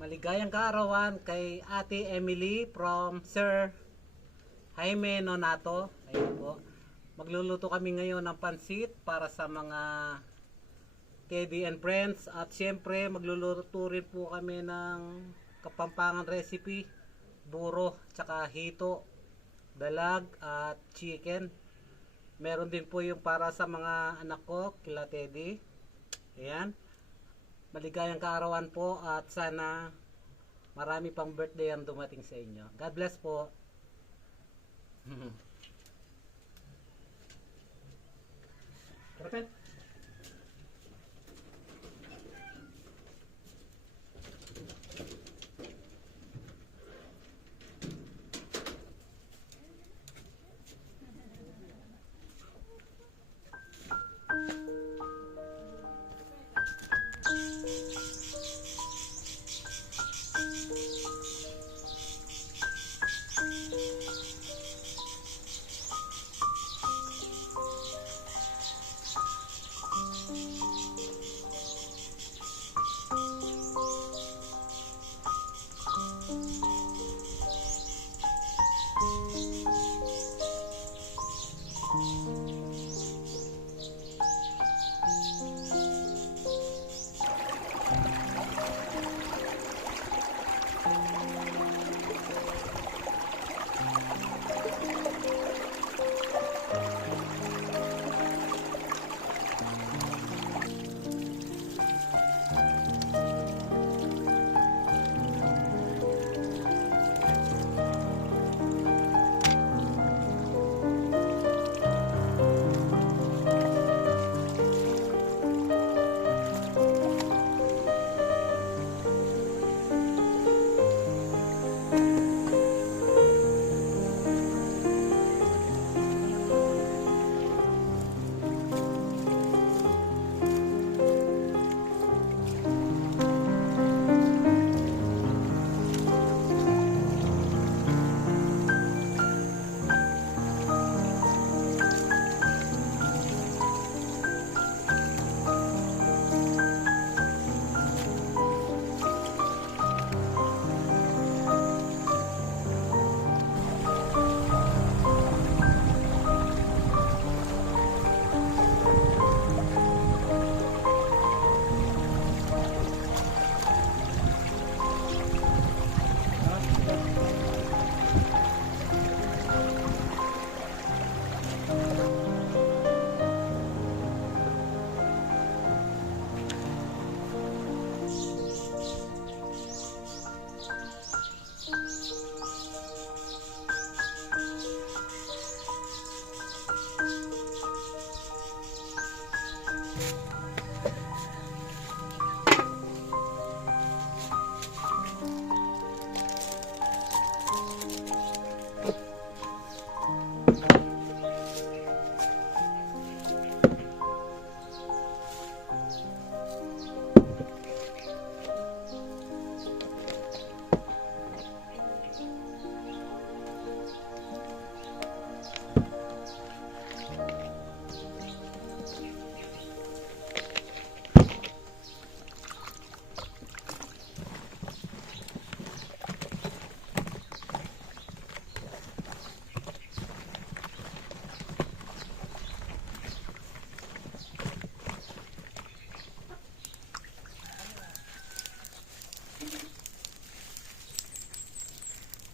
Maligayang kaarawan kay Ate Emily from Sir Jaime Nonato. Ayan po. Magluluto kami ngayon ng pansit para sa mga Teddy and Friends. At syempre magluluto rin po kami ng Kapampangan recipe. Buro, tsaka hito, dalag at chicken. Meron din po yung para sa mga anak ko, kila Teddy. Ayan. Maligayang kaarawan po at sana marami pang birthday ang dumating sa inyo. God bless po. Perfect.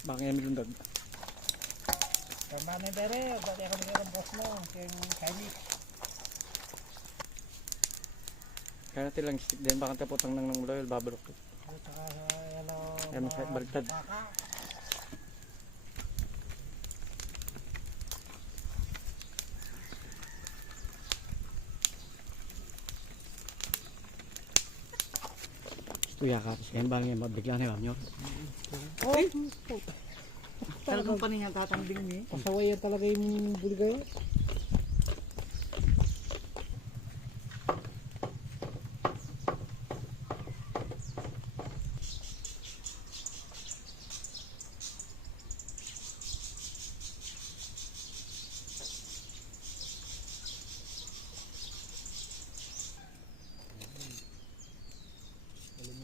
Bang Emil Lundag. Tama na dere, dati ako ng boss mo, yung Chinese. Kaya natin lang stick din, baka tapotang nang ng loyal babalok. At saka hello, Kaya masakit baliktad. baka. Tuya ka, kasi bang yan, mabigla na yun. Oh, talagang pa niya tatambing niya. Pasaway yan talaga yung buligay.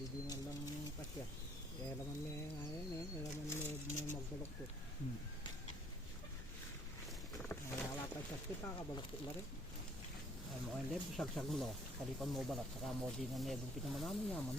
Hindi na lang pasya. Laman may ngayon eh. Laman may magbalok po. Nalalapay sa kita, kabalok po na rin. Ay mo hindi, bisag-sag mo. Kalipan mo balak, saka mo din ang nebong pinamanamin yaman.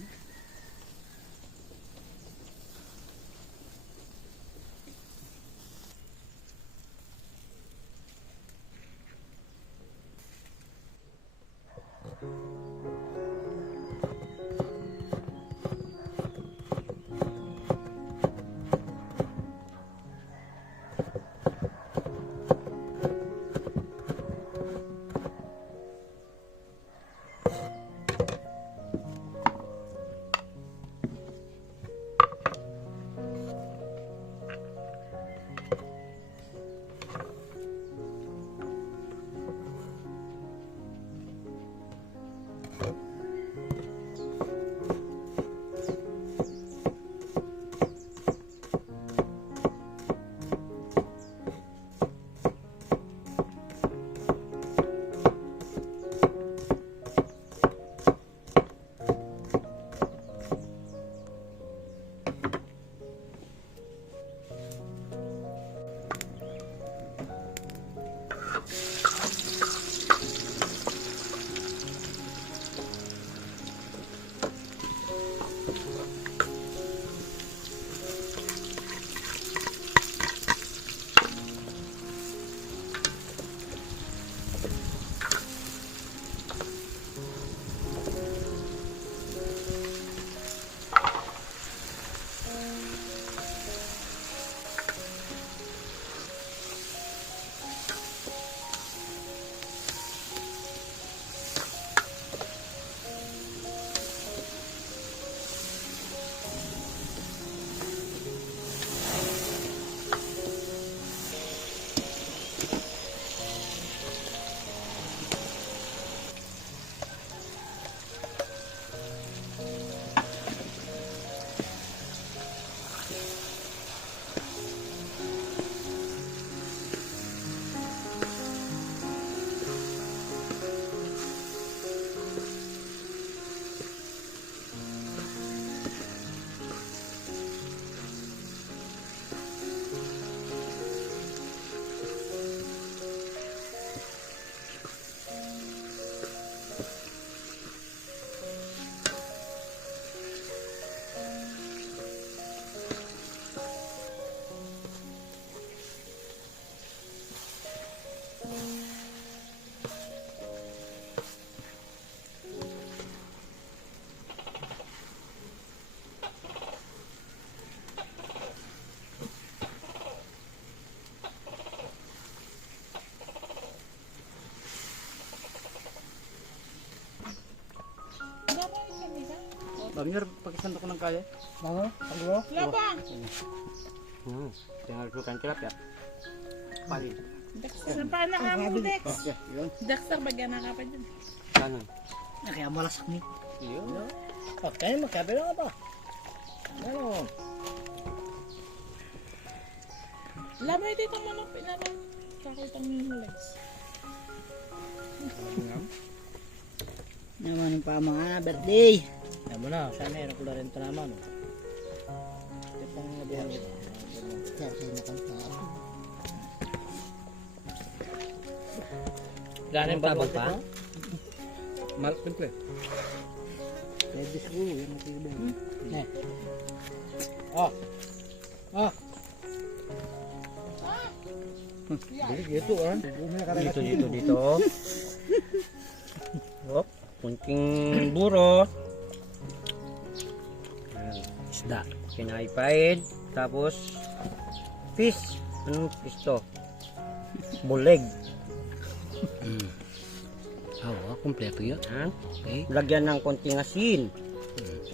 Bangir, pakisandok ko ng kaya. Ano? Ano? Labang! Tingnan ko kan tilapia. Palit. Saan pa na ka mo, Dex? Okay, yun. Dexter, bagyan na ka pa dyan. Kanan. Kaya malasak ni. Yun. Okay, magkabila ka ba? Ano? Labay dito manok, pinabang. Kakitang minulags. Naman yung pa mga birthday. Alam mo na, sana meron ko na rin ito naman. Ito pang nabuhan ito. Kasi nakanta. Galing tabag pa? Mal, simple. Pwede siguro, yan ang tibay. Oh! Oh! Dito ah. Dito. Hop, kunting buro. Isda. Kinaipaid. Tapos, fish. Anong fish to? Buleg. Oo, kompleto yun. Yan. Okay. Lagyan ng konting asin.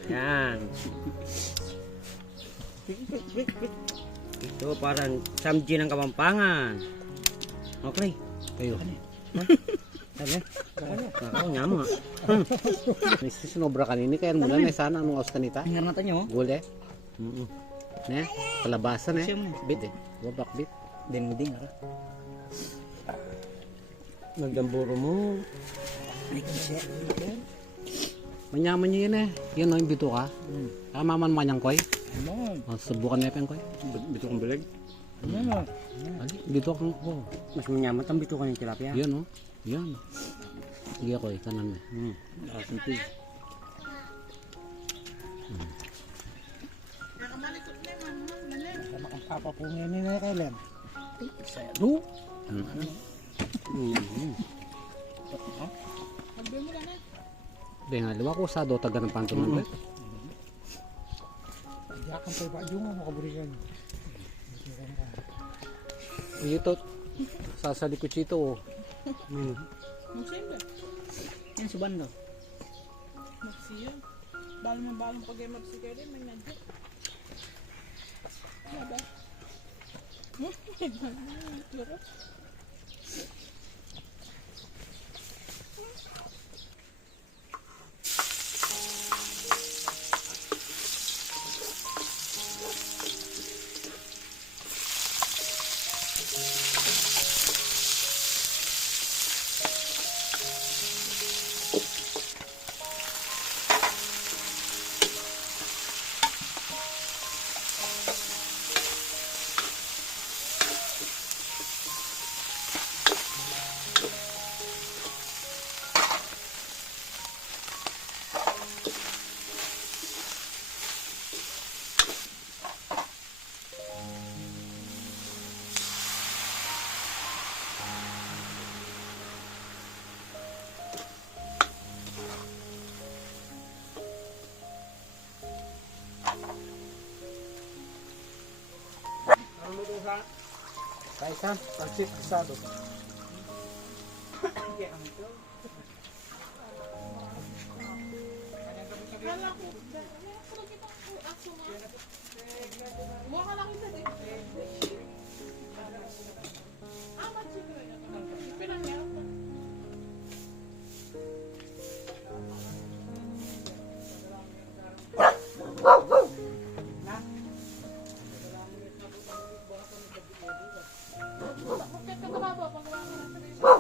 Yan. Ito parang samji ng Kapampangan. Okay. Kayo. Sabi? Nakaw niya mo. Nisi sinobra kanini kaya mula na sana anong aus kanita. Tingnan natin nyo. Gule. Ne, kalabasan Siyem. Bit eh. Wabak bit. Ding-ding. Nagdamburo mo. Ay, kasi. Manyaman niyo yun eh. Yun o, yung bito ka. Maman manyang koy. Ano? Subukan niya koy. Bito kong bilig. Ano? Ali, bito kang oh. Mas manyaman ang bito kong tilapia. Yan o. Yan. Sige koy, kanan na. Nakasimpi. Nakamalikot na yung mama. Lalim. Sama kang papapungin nila kailan. Sayado. Magbiyo mo lang na. Benga, liwa ko sa do taga ng pantunan koy. Yakan tayo pa yung makaburikan. Ito, sasali ko chito oh. Magsimba. Yan si Bando. Magsiyo. Balong pag ay magsiyo rin. May nandiyo. Ano ba? Laro. Kaisa, pansit asado. Kala ko. Pero kita ko. Ako nga. Buwa ka lang isa din. Matsiguro yun. Pinangyaw ko. Bakit ka tababa pag wala ka na sa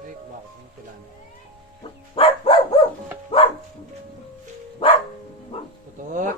Ay, wow, ang tulan. Tutot.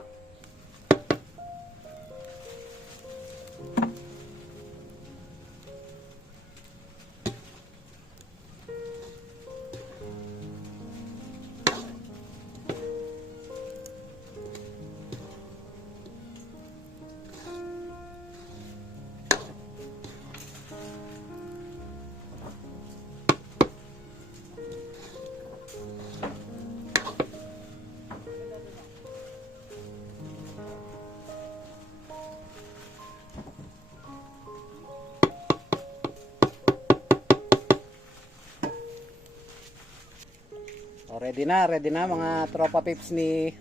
Oh, ready na mga tropa pips ni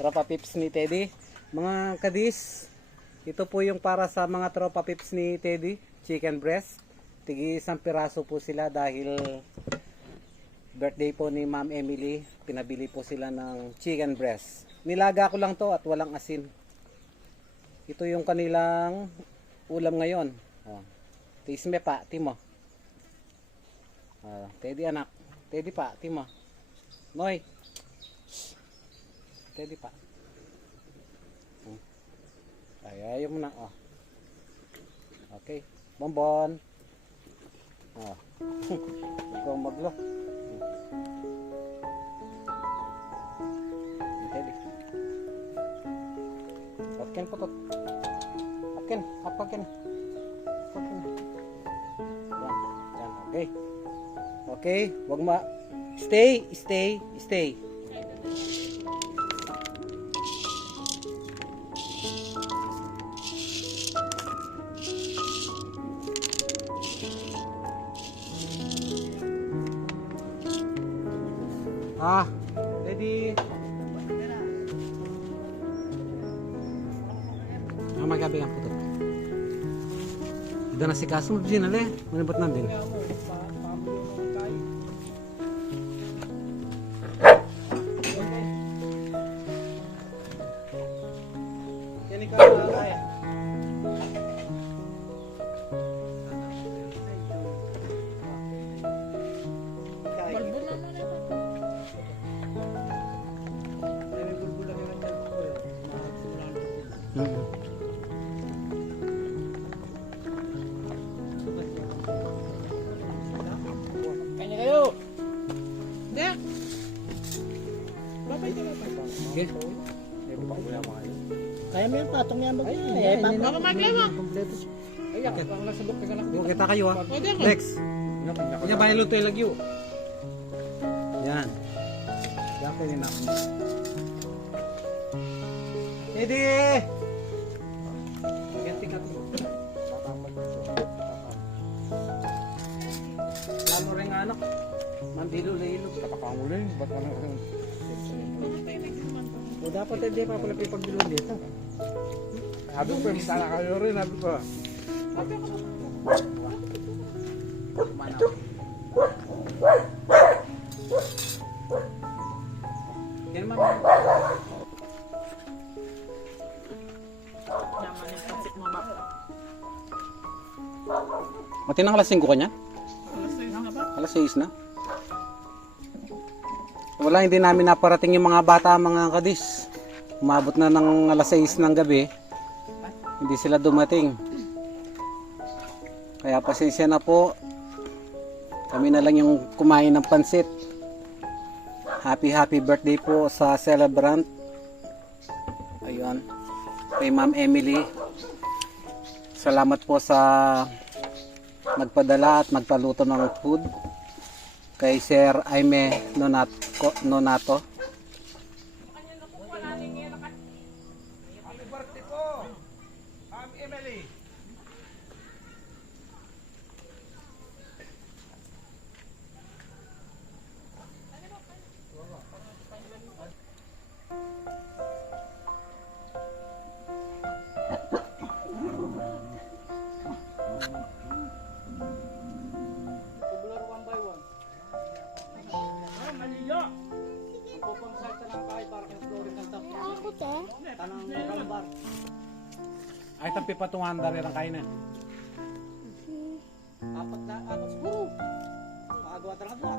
tropa pips ni Teddy. Mga kadis, ito po yung para sa mga tropa pips ni Teddy, chicken breast. Tigi isang piraso po sila dahil birthday po ni Ma'am Emily. Pinabili po sila ng chicken breast. Nilaga ko lang to at walang asin. Ito yung kanilang ulam ngayon. Oh. Tisme pa, timo. Teddy anak. Teddy pa, timo. Noy. Teddy pa. Ay, ayaw mo na. Oh. Okay. Bonbon. Oh. Ikaw maglo. Teddy. Akin po to. Akin. Apakin. Apakin. Yan. Yan. Okay. Okay. Wag ma... Stay. Ready. gabi ang puto. Ida na si Kaso mo binali. Manibot na din. Yan ikaw kaya. Balbo na na ito. Kanya kayo. Hindi. Babay ka ba? Sige. Kaya mo yung patong yan bagay. Baka maglama. Yung kita kayo ha. Pwede ako. Next. Kanya ba luto yung lagyo? Yan. Yan pwede na. Edi! Ganti ka to. Lamo rin anak. Mandilo-lilo. Kapakamuloy. Ba't ka na? O dapat hindi pa pala pipagbilog dito. Sabi ko, misala kayo rin. Sabi ko. Yan man. Naman yung pansip mo ba? Matinang alas 5 ka niya? Alas 6 na ba? Alas 6 na. Wala, hindi namin naparating yung mga bata, mga kadis. Umabot na ng alas 6 ng gabi. Hindi sila dumating. Kaya pasensya na po. Kami na lang yung kumain ng pansit. Happy birthday po sa celebrant. Ayun. Kay Ma'am Emily. Salamat po sa nagpadala at nagpaluto ng food. Kay Sir Jaime Nonato. Ay, tampi patungan dari ang kainan. Apat siguro. Makagawa talaga.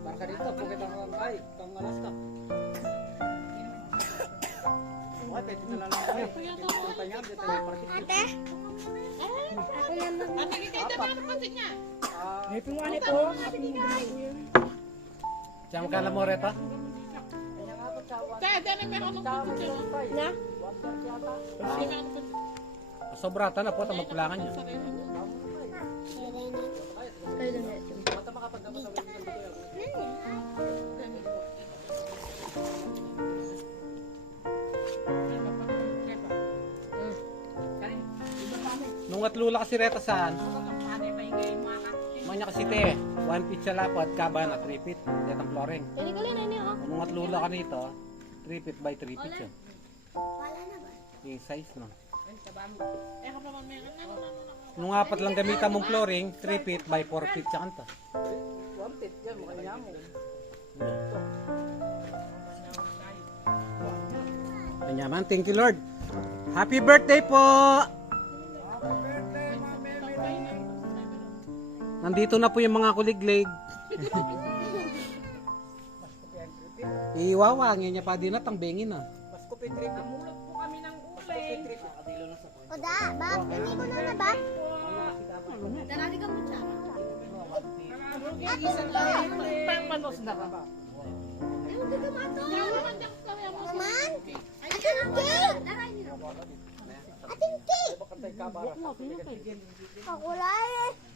Para dito, pukit ang kay, kang alas ka. Okay, pwede na lang kayo. Ate? Ate, kita ba ang pansip niya? May pinguan ito. Siya magkala mo reta? Kaya, dyan ay meron ng pansip niya. Na? Kasi meron ng pansip. Sobrata na po, magkulangan niya. Nung atlula kasi reta saan? Manya kasi te, 1 feet siya lapad, kaban at 3 feet. Detang flooring. Nung atlula ka nito, 3 feet by 3 feet siya. Yung size no. Eh, kapag meron na, Nung apat lang gamitan mong flooring, 3 feet by 4 feet siya kanta. 1 feet yan, mukha niya mo. Kanyaman, thank you Lord. Happy birthday po! Nandito na po yung mga kuliglig. Iwawangin niya pa din at ang bengin na. namulot po kami ng uling. Oda, bak, hindi ko na ba? Darami ka mo siya. Pangmanos na ka ba? Ayaw ka kamato. Naman? Atinti! Atinti! Ako lang eh.